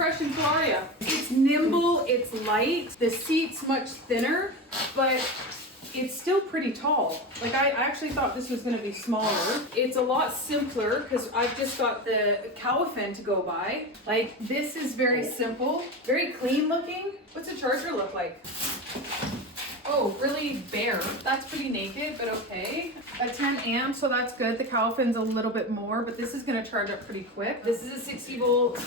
impression Talaria. It's nimble, it's light, the seat's much thinner, but it's still pretty tall. Like I actually thought this was gonna be smaller. It's a lot simpler because I've just got the cow fin to go by. Like this is very simple, very clean looking. What's the charger look like? Oh, really bare. That's pretty naked, but okay. At 10 amps, so that's good. The cow fin's a little bit more, but this is gonna charge up pretty quick. This is a 60 volt,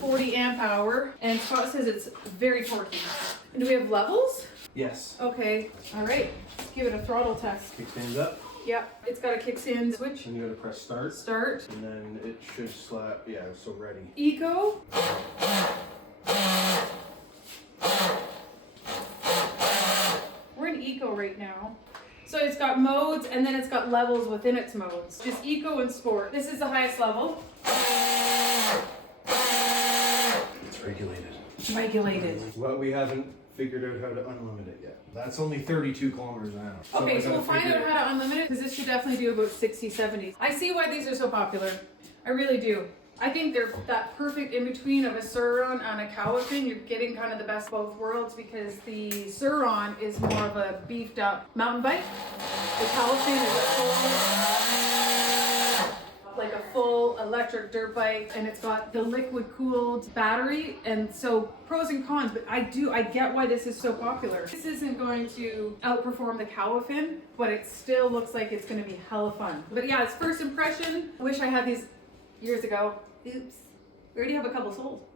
40 amp hour, and Scott says it's very torquey. And do we have levels? Yes. Okay, all right. Let's give it a throttle test. Kickstands up. Yep, it's got a kickstand switch. And you gotta press start. Start. And then it should slap, yeah, so ready. Eco. We're in Eco right now. So it's got modes and then it's got levels within its modes. Just Eco and Sport. This is the highest level. It's regulated. It's regulated. Well, we haven't figured out how to unlimit it yet. That's only 32 kilometers an hour. Okay, I so gotta we'll find figure out how to unlimit it because this should definitely do about 60, 70. I see why these are so popular. I really do. I think they're that perfect in between of a Sur-Ron and a Cowifin. You're getting kind of the best of both worlds because the Sur-Ron is more of a beefed up mountain bike. The Cowifin is like a full electric dirt bike, and it's got the liquid cooled battery, and so pros and cons, but I get why this is so popular. This isn't going to outperform the Cowifin, but it still looks like it's going to be hella fun. But yeah, it's first impression. Wish I had these years ago. Oops. We already have a couple sold.